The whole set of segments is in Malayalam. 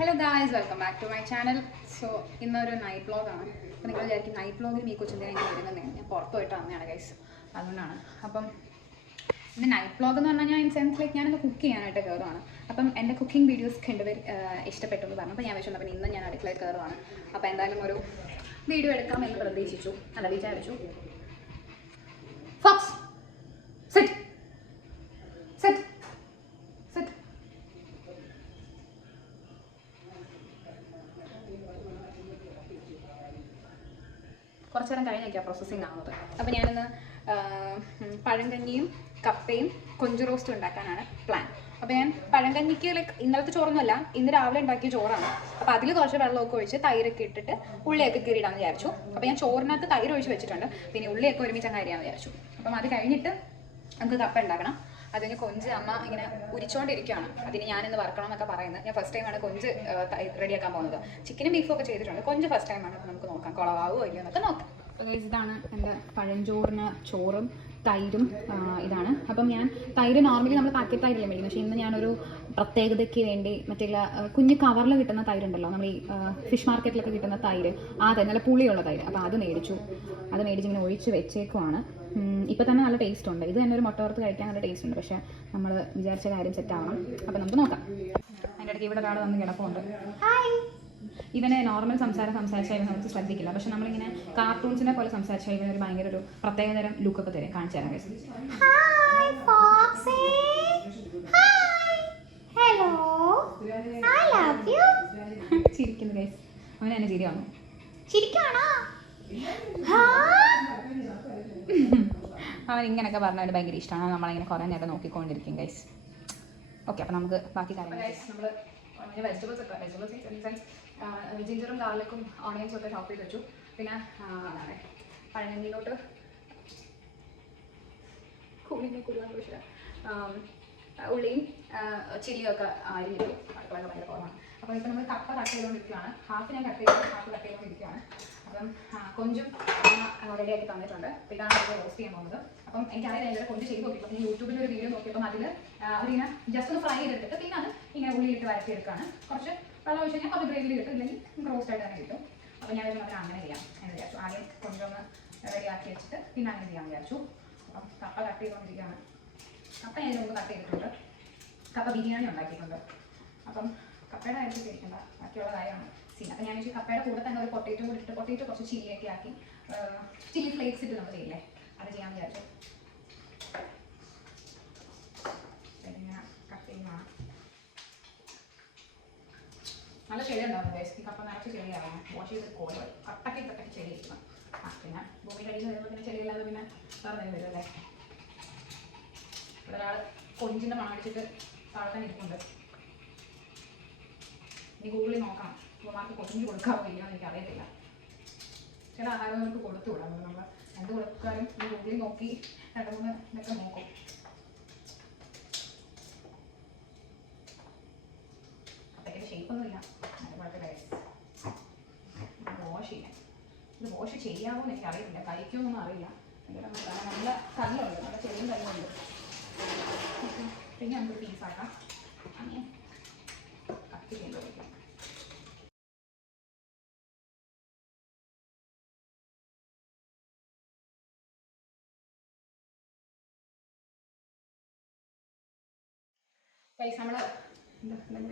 Hello guys, welcome back to my channel. So ഇന്നൊരു നൈറ്റ് വ്ളോഗാണ്. അപ്പോൾ നിങ്ങൾ വിചാരിക്കും നൈറ്റ് വ്ളോഗിൽ ഈ കൊച്ചിൻ്റെ എനിക്ക് വരുന്നത് ഞാൻ പുറത്ത് പോയിട്ട് വന്നതാണ് ഗൈസ്, അതുകൊണ്ടാണ്. അപ്പം ഇന്ന് നൈറ്റ് വ്ളോഗ് എന്ന് പറഞ്ഞാൽ ഞാൻ ഇൻ സെൻസ് ലൈക്ക് ഞാനൊന്ന് കുക്ക് ചെയ്യാനായിട്ട് കയറുവാണ്. അപ്പം എൻ്റെ കുക്കിംഗ് വീഡിയോസ് കണ്ടുവർ ഇഷ്ടപ്പെട്ടു എന്ന് പറഞ്ഞു. അപ്പോൾ ഞാൻ വിചാരിച്ചു അപ്പം ഇന്ന് ഞാൻ അടുക്കളയിൽ കയറുവാണ്. അപ്പോൾ എന്തായാലും ഒരു വീഡിയോ എടുക്കാമെന്ന് വിചാരിച്ചു. Fox sit sit sit. കുറച്ച് നേരം കഴിഞ്ഞൊക്കെയാണ് പ്രോസസ്സിങ് ആവുന്നത്. അപ്പോൾ ഞാനിന്ന് പഴങ്കഞ്ഞിയും കപ്പയും കൊഞ്ച് റോസ്റ്റും ഉണ്ടാക്കാനാണ് പ്ലാൻ. അപ്പോൾ ഞാൻ പഴങ്കഞ്ഞിക്ക് ലൈക്ക് ഇന്നലത്തെ ചോറൊന്നുമല്ല, ഇന്ന് രാവിലെ ഉണ്ടാക്കിയ ചോറാണ്. അപ്പോൾ അതിൽ കുറച്ച് വെള്ളമൊക്കെ ഒഴിച്ച് തൈരൊക്കെ ഇട്ടിട്ട് ഉള്ളിയൊക്കെ കീറിയിടാമെന്ന് വിചാരിച്ചു. അപ്പോൾ ഞാൻ ചോറിനകത്ത് തൈര് ഒഴിച്ച് വെച്ചിട്ടുണ്ട്, പിന്നെ ഉള്ളിയൊക്കെ ഒരുമിച്ച് അങ്ങ് അരിയാമെന്ന് വിചാരിച്ചു. അപ്പം അത് കഴിഞ്ഞിട്ട് നമുക്ക് കപ്പ ഉണ്ടാക്കണം. അതിന് കൊഞ്ച് അമ്മ ഇങ്ങനെ ഉരിച്ചുകൊണ്ടിരിക്കുകയാണ്. അതിന് ഞാനിന്ന് വറക്കണം എന്നൊക്കെ പറയുന്നത്. ഞാൻ ഫസ്റ്റ് ടൈമാണ് കൊഞ്ച് റെഡിയാക്കാൻ പോകുന്നത്. ചിക്കനും ബീഫും ഒക്കെ ചെയ്തിട്ടുണ്ട്, കൊഞ്ച് ഫസ്റ്റ് ടൈമാണ്. അപ്പോൾ നമുക്ക് നോക്കാം കുളവാകുമോ ഇല്ലയോ എന്നൊക്കെ നോക്കാം. അപ്പോൾ ഇതാണ് എൻ്റെ പഴഞ്ചോറിന് ചോറും തൈരും ഇതാണ്. അപ്പം ഞാൻ തൈര് നോർമലി നമ്മൾ പാക്കറ്റ് തൈരല്ലേ മേടിക്കുന്നത്, പക്ഷേ ഇന്ന് ഞാനൊരു പ്രത്യേകതയ്ക്ക് വേണ്ടി മറ്റേ കുഞ്ഞ് കവറിൽ കിട്ടുന്ന തൈരുണ്ടല്ലോ, നമ്മൾ ഈ ഫിഷ് മാർക്കറ്റിലൊക്കെ കിട്ടുന്ന തൈര്, ആ തൈര് നല്ല പുളിയുള്ള തൈര്. അപ്പോൾ അത് മേടിച്ച് ഇങ്ങനെ ഒഴിച്ച് വെച്ചേക്കുവാണ്. ഇപ്പം തന്നെ നല്ല ടേസ്റ്റ് ഉണ്ട്. ഇത് തന്നെ ഒരു മുട്ട വറുത്ത് കഴിക്കാൻ നല്ല ടേസ്റ്റ് ഉണ്ട്, പക്ഷേ നമ്മൾ വിചാരിച്ച കാര്യം സെറ്റ് ആവണം. അപ്പോൾ നമുക്ക് നോക്കാം. അതിൻ്റെ ഇടയ്ക്ക് ഇവിടെ ഒരാൾ വന്ന് കിടപ്പുണ്ട്. ഇവനെ നോർമൽ സംസാരിച്ചാൽ ഇവൻ നമുക്ക് ശ്രദ്ധിക്കില്ല, പക്ഷെ നമ്മളിങ്ങനെ കാർട്ടൂൺസിനെ പോലെ സംസാരിച്ചാൽ ഇവൻ ഒരു ഭയങ്കര ഒരു പ്രത്യേകതരം ലുക്കൊക്കെ തരും. കാണിച്ചു തരാം ഗൈസ്. ചിരിക്കുന്നു ഗൈസ്, അവന് തന്നെ ചിരി വന്നു. അവൻ ഇങ്ങനെയൊക്കെ പറഞ്ഞാൽ അവന് ഭയങ്കര ഇഷ്ടമാണ്. നമ്മളിങ്ങനെ കുറേ നേരം നോക്കിക്കൊണ്ടിരിക്കും ഗൈസ്. ഓക്കെ, അപ്പോൾ നമുക്ക് ബാക്കി കാര്യങ്ങൾ നമ്മൾ വെജിറ്റബിൾസ് ജിഞ്ചറും ഗാർലിക്കും ഓണിയൻസും ഒക്കെ ചോപ്പ് ചെയ്ത് വെച്ചു. പിന്നെ പഴങ്കഞ്ഞിയിലോട്ട് ഉള്ളിയും ചില്ലിയും ഒക്കെ അരിഞ്ഞിട്ടു. അടുക്കളയൊക്കെ ഭയങ്കര കുറവാണ്. അപ്പോൾ ഇപ്പോൾ നമ്മൾ കപ്പ കട്ട് ചെയ്തുകൊണ്ടിരിക്കുകയാണ്. ഹാഫ് ഞാൻ കട്ട് ചെയ്തുകൊണ്ടിരിക്കുകയാണ്. അപ്പം കൊഞ്ചും റെഡിയാക്കി തന്നിട്ടുണ്ട്. അപ്പോൾ ഇതാണ് നമ്മൾ റോസ്റ്റ് ചെയ്യാൻ പോകുന്നത്. അപ്പം എനിക്കറിയാം ഇതിൽ കൊഞ്ച് ചെയ്ത് നോക്കിയപ്പോൾ ഞാൻ യൂട്യൂബിൽ ഒരു വീഡിയോ നോക്കിയപ്പോൾ അതിൽ അവരിങ്ങനെ ജസ്റ്റ് ഒന്ന് ഫ്രൈ ചെയ്തെടുത്തിട്ട് പിന്നെ അത് ഇങ്ങനെ ഉള്ളിലിട്ട് വരട്ടിയെടുക്കുകയാണ്. കുറച്ച് വെള്ളം ഒഴിച്ച് കഴിഞ്ഞാൽ കുറച്ച് ഗ്രേവിയിൽ കിട്ടും, ഇല്ലെങ്കിൽ റോസ്റ്റായിട്ട് തന്നെ കിട്ടും. അപ്പോൾ ഞാൻ വിചാരിച്ചു അതിന് അങ്ങനെ ചെയ്യാം എന്ന് വിചാരിച്ചു. ആദ്യം കൊഞ്ചൊന്ന് റെഡിയാക്കി വെച്ചിട്ട് പിന്നെ അങ്ങനെ ചെയ്യാൻ വിചാരിച്ചു. അപ്പം കപ്പ കട്ട് ചെയ്തുകൊണ്ടിരിക്കുകയാണ്. കപ്പ ഞാൻ ഇതിന് മുമ്പ് കട്ട് ചെയ്തിട്ടുണ്ട്. കപ്പ ബിരിയാണി ഉണ്ടാക്കിയിട്ടുണ്ട്. അപ്പം കപ്പയുടെ കാര്യത്തിൽ ഇരിക്കേണ്ട, ബാക്കിയുള്ള കാര്യമാണ് സീൻ. അപ്പം ഞാൻ വെച്ചാൽ കപ്പയുടെ കൂടെ തന്നെ ഒരു പൊട്ടേറ്റോ കൂടി ഇട്ട് പൊട്ടേറ്റോ കുറച്ച് ചില്ലിയൊക്കെ ആക്കി ചില്ലി ഫ്ലേക്സ് ഇട്ട് നമ്മൾ ചെയ്യില്ലേ, അത് ചെയ്യാൻ വിചാരിച്ചു. ഇങ്ങനെ കട്ട് ചെയ്യുന്നതാണ്. നല്ല ചെടി ഉണ്ടാവും ഗൈസ്. ഈ കപ്പ നിറച്ച് ചെടിയാണ്. വാഷ് ചെയ്ത് കോഴി കട്ടക്കി ചെടി ഇരിക്കണം. പിന്നെ ഭൂമിയുടെ അടിയിൽ വരുമ്പോൾ പിന്നെ ചെടിയില്ലാതെ പിന്നെ വേറെ തന്നെ വരും അല്ലേ. ഇവിടെ ഒരാൾ കൊഞ്ചിൻ്റെ മണം അടിച്ചിട്ട് താഴ്ത്താൻ ഇരിക്കുന്നുണ്ട്. ഇനി ഗൂഗിളിൽ നോക്കണം മാർക്ക് കൊഞ്ച് കൊടുക്കാമോ ഇല്ലയോ എന്ന് എനിക്കറിയത്തില്ല. ചില ആഹാരം നമുക്ക് കൊടുത്തുവിടാം. നമ്മൾ എന്ത് കൊടുക്കാനും ഈ ഗൂഗിളിൽ നോക്കി 2-3 ഇതൊക്കെ നോക്കും. അപ്പോഴത്തേക്ക് ഷേപ്പൊന്നുമില്ല. വാഷ് ചെയ്യാം. ഇത് വാഷ് ചെയ്യാമോ എന്ന് എനിക്കറിയത്തില്ല, കഴിക്കുമെന്നൊന്നും അറിയില്ല. നല്ല കല്ലുണ്ട്, നല്ല ചെറിയ കല്ലുണ്ട്. പിന്നെ നമുക്ക് പീസാക്കാം. അങ്ങനെ കട്ട് ചെയ്ത് വയ്ക്കാം. നമ്മൾ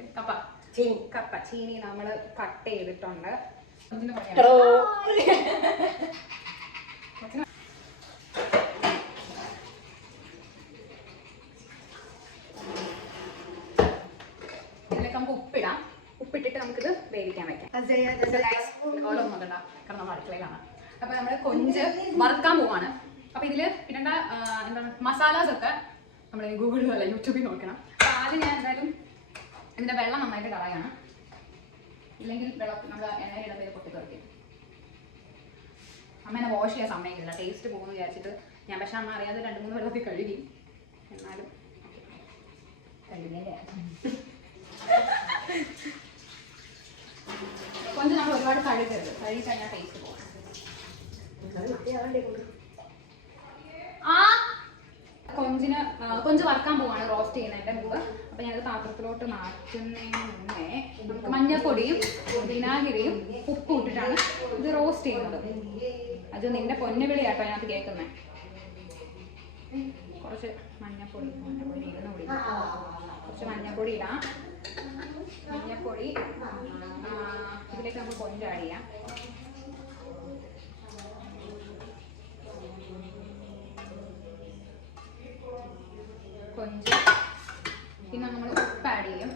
കപ്പ ചീനി നമ്മൾ കട്ട് ചെയ്തിട്ടുണ്ട്. ഇതിലേക്ക് നമുക്ക് ഉപ്പിടാം. ഉപ്പിട്ടിട്ട് നമുക്കിത് വേവിക്കാൻ വയ്ക്കാം. ഓരോന്നും നോക്കണ്ട, കാരണം നമ്മൾ അടുക്കളയിലാണ്. അപ്പോൾ നമ്മൾ കൊഞ്ച് വറുക്കാൻ പോവാണ്. അപ്പോൾ ഇതിൽ ഇടേണ്ട എന്താണ് മസാലാസ് ഒക്കെ നമ്മൾ ഗൂഗിളിൽ അല്ല യൂട്യൂബിൽ നോക്കണം. അപ്പോൾ ആദ്യം ഞാൻ എന്തായാലും ഇതിൻ്റെ വെള്ളം നന്നായിട്ട് കളയാണ്, ഇല്ലെങ്കിൽ വെള്ളം നമ്മൾ എണ്ണയിലിടുമ്പോൾ പൊട്ടിത്തെറിക്കും. അമ്മ എന്നെ വാഷ് ചെയ്യാൻ സമ്മതിക്കില്ല, ടേസ്റ്റ് പോകുമെന്ന് വിചാരിച്ചിട്ട് ഞാൻ. പക്ഷെ അമ്മ അറിയാതെ 2-3 വെള്ളത്തിൽ കഴുകി. എന്നാലും കഴുകിയല്ലേ കൊഞ്ച് നമ്മൾ ഒരുപാട് കഴുകരുത്. കഴുകി കഴിഞ്ഞാൽ ടേസ്റ്റ് പോകും. കൊഞ്ച് വറുക്കാൻ പോവാണ് റോസ്റ്റ് ചെയ്യുന്നതിൻ്റെ മുമ്പ്. അപ്പോൾ ഞാനത് പാത്രത്തിലോട്ട് മാറ്റുന്നതിന് മുന്നേ നമുക്ക് മഞ്ഞൾപ്പൊടിയും വിനാഗിരിയും ഉപ്പും ഇട്ടിട്ടാണ് ഇത് റോസ്റ്റ് ചെയ്യുന്നത്. അത് നിന്റെ പൊന്നുവിളിയാട്ടോ അതിനകത്ത് കേൾക്കുന്നത്. കുറച്ച് മഞ്ഞൾപ്പൊടി ഇരുന്ന് കൂടി കുറച്ച് മഞ്ഞൾപ്പൊടി ഇടാം. മഞ്ഞൾപ്പൊടി ഇതിലേക്ക് നമുക്ക് കൊഞ്ച് ആഡ് ചെയ്യാം. കൊഞ്ച് പിന്നെ നമ്മൾ ഉപ്പ് ആഡ് ചെയ്യും.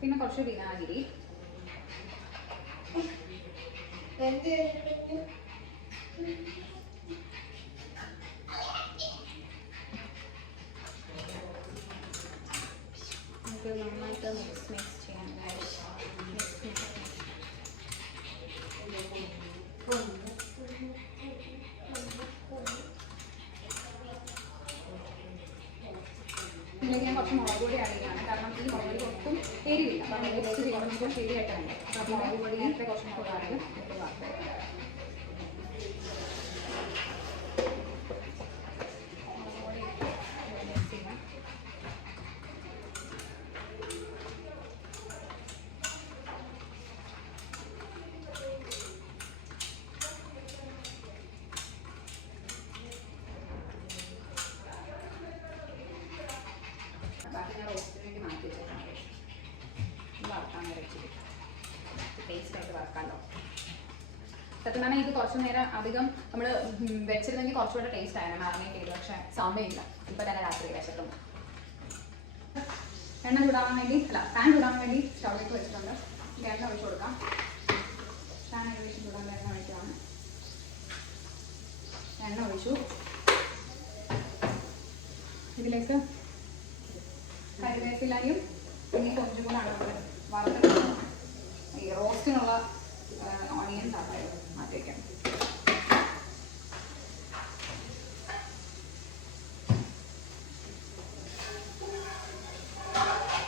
പിന്നെ കുറച്ച് വിനാഗിരി. നന്നായിട്ട് മിക്സ് ചെയ്യാൻ ഇതിലേക്ക് ഞാൻ കുറച്ച് മുളക് പൊടി ആഡ് ചെയ്യുകയാണ്. കാരണം ഈ മുളക് പൊടി ഒട്ടും എരിവില്ല. അപ്പം റോസ്റ്റ് ചെയ്യുമ്പോൾ നമുക്ക് ശരിയായിട്ട് വേണ്ടേ. അപ്പോൾ മുളക് പൊടി നേരത്തെ കുറച്ച് മുളക് ആണെങ്കിൽ സത്യം പറഞ്ഞാൽ ഇത് കുറച്ച് നേരം അധികം നമ്മൾ വെച്ചിരുന്നെങ്കിൽ കുറച്ചുകൂടെ ടേസ്റ്റ് ആയിരുന്നു മാറിനേറ്റ് ചെയ്തു. പക്ഷേ സമയമില്ല. ഇപ്പം തന്നെ രാത്രി വെച്ചിട്ടും എണ്ണ ചൂടാൻ വേണ്ടി പാൻ ചൂടാൻ വേണ്ടി സ്റ്റൗവിലേക്ക് വെച്ചിട്ടുണ്ട്. എണ്ണ ഒഴിച്ച് കൊടുക്കാം. പാൻ ഏകദേശം ചൂടാൻ എണ്ണ ഒഴിക്കുകയാണ്. എണ്ണ ഒഴിച്ചു. ഇതിലേക്ക് കറിവേപ്പിലയും പിന്നെ കൊഞ്ചും കൂടാണ് നമ്മൾ വറുത്തെടുക്കുന്നത്. ഈ റോസ്റ്റിനുള്ള ഓണിയൻസ് ആണ് മാറ്റി വയ്ക്കാം.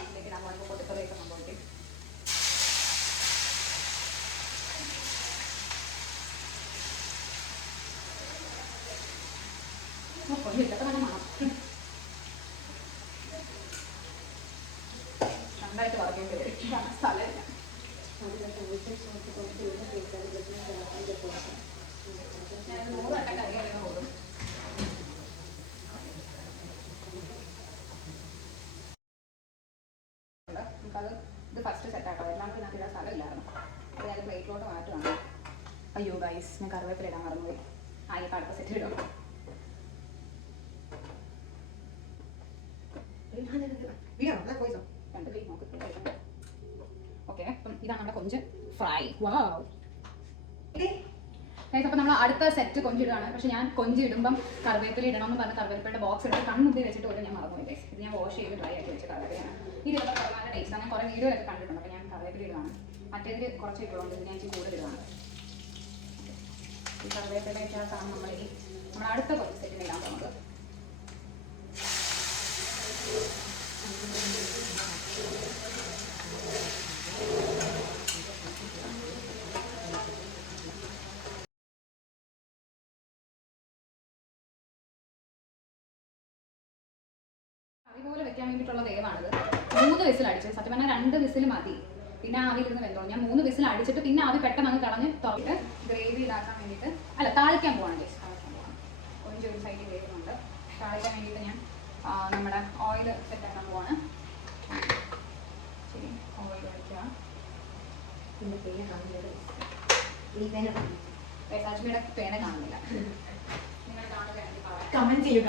ഇതിലേക്ക് നമ്മളിപ്പോൾ പൊട്ടിക്കറിയൊക്കെ സംഭവിക്കും. ഇതൊക്കെ നല്ല മണം. നന്നായിട്ട് വറക്കേണ്ടി വരും. സ്ഥലമില്ല. ഞാൻ 100 വട്ടം കറിയൊക്കെ കൊടുക്കും. നമുക്കത് ഇത് ഫസ്റ്റ് സെറ്റാട്ടോ. എല്ലാവർക്കും ഇതിനകത്ത് ഇടാൻ സ്ഥലമില്ലായിരുന്നു. അപ്പോൾ ഞാൻ പ്ലേറ്റിലോട്ട് മാറ്റുവാണ്. അയ്യോ ഗൈസ്, ഞാൻ കറിവേപ്പില ഇടാൻ മറന്നുപോയി. ഇപ്പം അടുത്ത സെറ്റ് ഇടും. ഓക്കെ, അപ്പം ഇതാണ് നമ്മുടെ കൊഞ്ച് ഫ്രൈ. വാവ്. അപ്പോൾ നമ്മൾ അടുത്ത സെറ്റ് കൊഞ്ചിടുകയാണ്. പക്ഷെ ഞാൻ കൊഞ്ച് ഇടുമ്പം കറിവേപ്പില ഇടണമെന്ന് പറഞ്ഞ് കറിവേപ്പിലയുടെ ബോക്സ് എടുത്ത് കൺമുമ്പിൽ വെച്ചിട്ട് പോലും ഞാൻ മറന്നുപോയി. ഇത് ഞാൻ വാഷ് ചെയ്ത് ഡ്രൈ ആക്കി വെച്ച കറിവേപ്പിലാണ്. ഇത് നല്ല ടേസ്റ്റ്. ഞാൻ കുറേ വീഡിയോയിലൊക്കെ കണ്ടിട്ടുണ്ട്. അപ്പോൾ ഞാൻ കറിവേപ്പില ഇടുകയാണ്. മറ്റേതിൽ കുറച്ച് ഇട്ടുകൊണ്ട് ഇത് ഞാൻ കൂടുതൽ ഇടുകയാണ്. ഈ കറിവേപ്പിലയ്ക്കകത്താണ് നമ്മൾ അടുത്ത കൊഞ്ച് സെറ്റിന് ഇടാൻ പോകുന്നത്. അതുപോലെ വെക്കാൻ വേണ്ടിയിട്ടുള്ള വേവാണിത്. 3 വിസിൽ അടിച്ചു. സത്യം പറഞ്ഞാൽ 2 വിസിൽ മതി. പിന്നെ ആവിയിരുന്ന് വെന്തോളും. ഞാൻ 3 വിസിൽ അടിച്ചിട്ട് പിന്നെ ആവി പെട്ടെന്ന് അങ്ങ് കളഞ്ഞ് തുറന്നിട്ട് ഗ്രേവി ഇതാക്കാൻ വേണ്ടിയിട്ട് താളിക്കാൻ പോവാണ്. താളിക്കാൻ പോവാണ്. കൊഞ്ച് ഒരു സൈഡിൽ വേവുന്നുണ്ട്. താളിക്കാൻ വേണ്ടിയിട്ട് ഞാൻ നമ്മുടെ ഓയിൽ സെറ്റാക്കാൻ പോവാണ്. ശരി, ഓയിൽ ഒഴിക്കുക. അജ്മിയുടെ പേന കാണുന്നില്ല. നിങ്ങൾ കാണുകയാണെങ്കിൽ കമന്റ് ചെയ്യുക.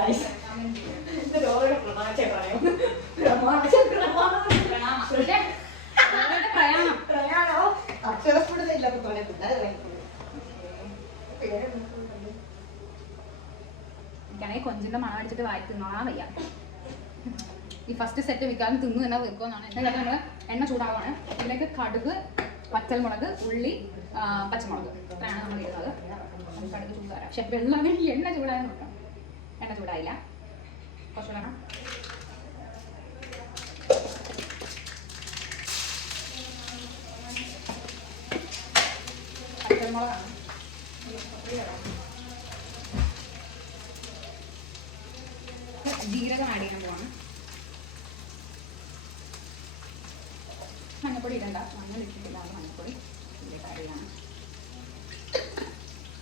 എനിക്കാണെങ്കിൽ കൊഞ്ചിന്റെ മണം അടിച്ചിട്ട് വായി തിന്നോളാൻ വയ്യ. ഈ ഫസ്റ്റ് സെറ്റ് മിക്കാലും തിന്നു തന്നെ വെക്കുമെന്നാണ്. എൻ്റെ കാര്യം നമ്മൾ എണ്ണ ചൂടാവാണ്. ഇതിലേക്ക് കടുക്, പച്ചമുളക്, ഉള്ളി, പച്ചമുളക് ഇത്രയാണ് നമ്മൾ ഇടുന്നത്. കടുക് ചൂടാറാം. പക്ഷെ വെള്ളം എണ്ണ ചൂടായാൽ നോക്കാം. എണ്ണ ചൂടായില്ല. കുറച്ച് വേണം. പച്ചമുളകാണ്. ജീരകം ആഡ് ചെയ്യാൻ പോവാണ്. മഞ്ഞപ്പൊടി ഇടണ്ട, മഞ്ഞൾ ഇട്ടിട്ടില്ല, മഞ്ഞപ്പൊടി ഇതിലേക്ക് ആഡ് ചെയ്യണം.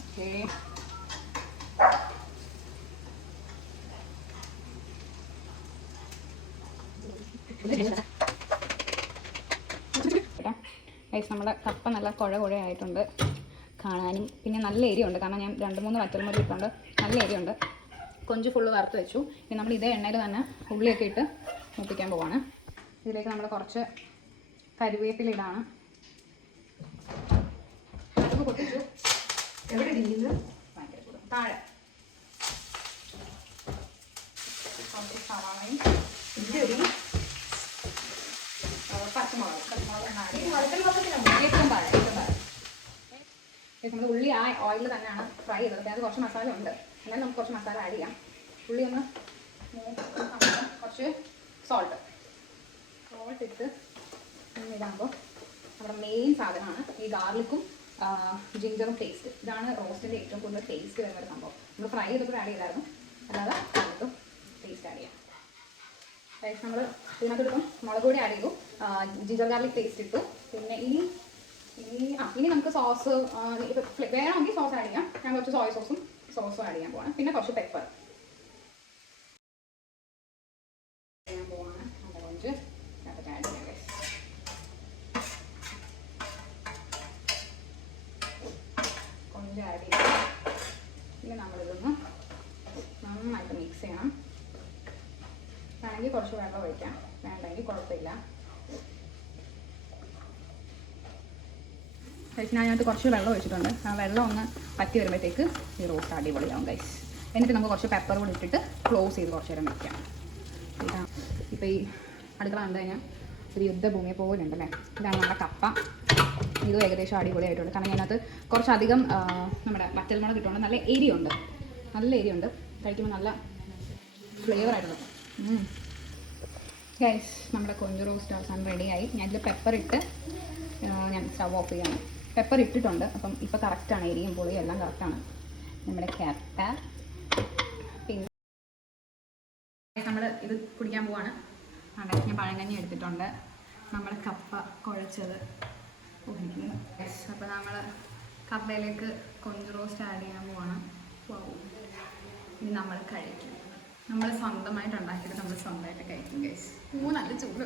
ഓക്കേ, നമ്മുടെ കപ്പ നല്ല കുഴയായിട്ടുണ്ട് കാണാനും. പിന്നെ നല്ല എരിയുണ്ട്, കാരണം ഞാൻ 2-3 വറ്റൽമുളക് ഇട്ടുണ്ട്. നല്ല എരിയുണ്ട്. കൊഞ്ച് ഫുള്ള് വറുത്ത് വെച്ചു. ഇനി നമ്മൾ ഇതേ എണ്ണയിൽ തന്നെ ഉള്ളിയൊക്കെ ഇട്ട് മൂപ്പിക്കാൻ പോവാണ്. ഇതിലേക്ക് നമ്മൾ കുറച്ച് കരിവേപ്പില ഇടാണ്. കടുക് പൊട്ടിച്ചു. എവിടെ താഴെ കുറച്ച് സവാളയും നമ്മൾ ഉള്ളി ആ ഓയിലിൽ തന്നെയാണ് ഫ്രൈ ചെയ്തത്. അപ്പോൾ അത് കുറച്ച് മസാല ഉണ്ട്, എന്നാലും നമുക്ക് കുറച്ച് മസാല ആഡ് ചെയ്യാം. ഉള്ളി ഒന്ന് കുറച്ച് സോൾട്ട് ഇട്ട് ഇതാകുമ്പോൾ നമ്മുടെ മെയിൻ സാധനമാണ് ഈ ഗാർലിക്കും ജിഞ്ചറും പേസ്റ്റ്. ഇതാണ് റോസ്റ്റിൻ്റെ ഏറ്റവും കൂടുതൽ ടേസ്റ്റ് വരുന്ന ഒരു സംഭവം. നമ്മൾ ഫ്രൈ ചെയ്തപ്പോൾ ആഡ് ചെയ്തായിരുന്നു, അല്ലാതെ ഗാർലിക്കും പേസ്റ്റ് ആഡ് ചെയ്യാം. നമ്മൾ ഇതിനകത്ത് മുളക് പൊടി ആഡ് ചെയ്തു, ജിഞ്ചർ ഗാർലിക് പേസ്റ്റ് ഇട്ടു. പിന്നെ ഇനി നമുക്ക് സോസ് വേണമെങ്കിൽ സോസ് ആഡ് ചെയ്യാം. ഞാൻ കുറച്ച് സോസും ആഡ് ചെയ്യാൻ പോവാണ്. പിന്നെ കുറച്ച് പെപ്പർ ചെയ്യാൻ പോവാണ്. കൊഞ്ച് ആഡ് ചെയ്യാം. കൊഞ്ച് ആഡ് ചെയ്യാം. പിന്നെ നമ്മളിതൊന്ന് നന്നായിട്ട് മിക്സ് ചെയ്യണം. വേണമെങ്കിൽ കുറച്ച് വെള്ളം ഒഴിക്കാം, വേണ്ടെങ്കിൽ കുഴപ്പമില്ല. ഞാൻ അതിനകത്ത് കുറച്ച് വെള്ളം ഒഴിച്ചിട്ടുണ്ട്. ആ വെള്ളം ഒന്ന് പറ്റി വരുമ്പോഴത്തേക്ക് ഈ റോസ്റ്റ് അടിപൊളിയാവും ഗൈസ്. എന്നിട്ട് നമുക്ക് കുറച്ച് പെപ്പർ കൂടി ഇട്ടിട്ട് ക്ലോസ് ചെയ്ത് കുറച്ച് നേരം വയ്ക്കാം. ഇപ്പോൾ ഈ അടുക്കള കണ്ടു കഴിഞ്ഞാൽ ഒരു യുദ്ധഭൂമിയെ പോലെ ഉണ്ടല്ലേ. ഇതാണ് നമ്മുടെ കപ്പ. ഇതും ഏകദേശം അടിപൊളിയായിട്ടുണ്ട്, കാരണം അതിനകത്ത് കുറച്ചധികം നമ്മുടെ വറ്റൽമുളക് കിട്ടുകൊണ്ട് നല്ല എരിയുണ്ട്. കഴിക്കുമ്പോൾ നല്ല ഫ്ലേവർ ആയിട്ടുണ്ട്. ഗൈസ്, നമ്മുടെ കൊഞ്ച് റോസ്റ്റ് അവസാനം റെഡിയായി. ഞാനിതിൽ പെപ്പർ ഇട്ട് ഞാൻ സ്റ്റവ് ഓഫ് ചെയ്യാണ്. പെപ്പർ ഇട്ടിട്ടുണ്ട്, അപ്പം ഇപ്പോൾ കറക്റ്റാണ്. എരിയും പൊളിയും എല്ലാം കറക്റ്റാണ്. നമ്മുടെ കപ്പ. പിന്നെ നമ്മൾ ഇത് കുടിക്കാൻ പോവാണ്. അവിടെ ഞാൻ പഴങ്കഞ്ഞി എടുത്തിട്ടുണ്ട്. നമ്മൾ കപ്പ കുഴച്ചത് ഊഹിക്കുന്നു. അപ്പോൾ നമ്മൾ കപ്പയിലേക്ക് കൊഞ്ച് റോസ്റ്റ് ആഡ് ചെയ്യാൻ പോവാണ്. ഇനി നമ്മൾ കഴിക്കും. നമ്മൾ സ്വന്തമായിട്ട് ഉണ്ടാക്കിയിട്ട് നമ്മൾ സ്വന്തമായിട്ട് കഴിക്കും ഗൈസ്. നല്ല ചൂട്.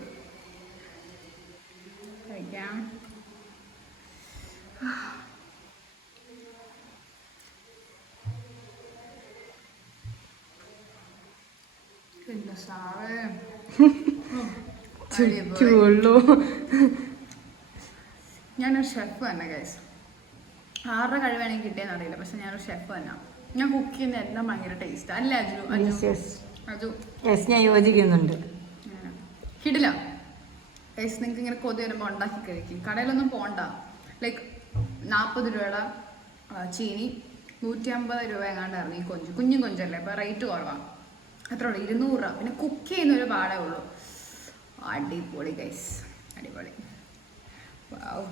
കഴിക്കാം. ഞാനൊരു ഷെഫ് തന്നെ ഗൈസ്. ആരുടെ കഴിവാണെങ്കിൽ കിട്ടിയെന്ന് അറിയില്ല, പക്ഷെ ഞാനൊരു ഷെഫ് തന്നെ. ഞാൻ കുക്ക് ചെയ്യുന്ന എല്ലാം ഭയങ്കര ടേസ്റ്റ് അല്ലേ അജു? ഞാൻ യോജിക്കുന്നുണ്ട്. കിടില ഗൈസ്. നിങ്ങൾക്ക് ഇങ്ങനെ കൊതി വരുമ്പോൾ ഉണ്ടാക്കി കഴിക്കും. കടയിലൊന്നും പോണ്ട. ലൈക്ക് 40 രൂപയുടെ ചീനി 150 രൂപ എങ്ങാണ്ട് ഇറങ്ങി. കുഞ്ഞും കൊഞ്ചല്ലേ, ഇപ്പോൾ റേറ്റ് കുറവാണ്. അത്രേ ഉള്ളൂ, 200 രൂപ. പിന്നെ കുക്ക് ചെയ്യുന്നൊരു പാടേ ഉള്ളൂ. അടിപൊളി ഗൈസ്, അടിപൊളി. വാവ്.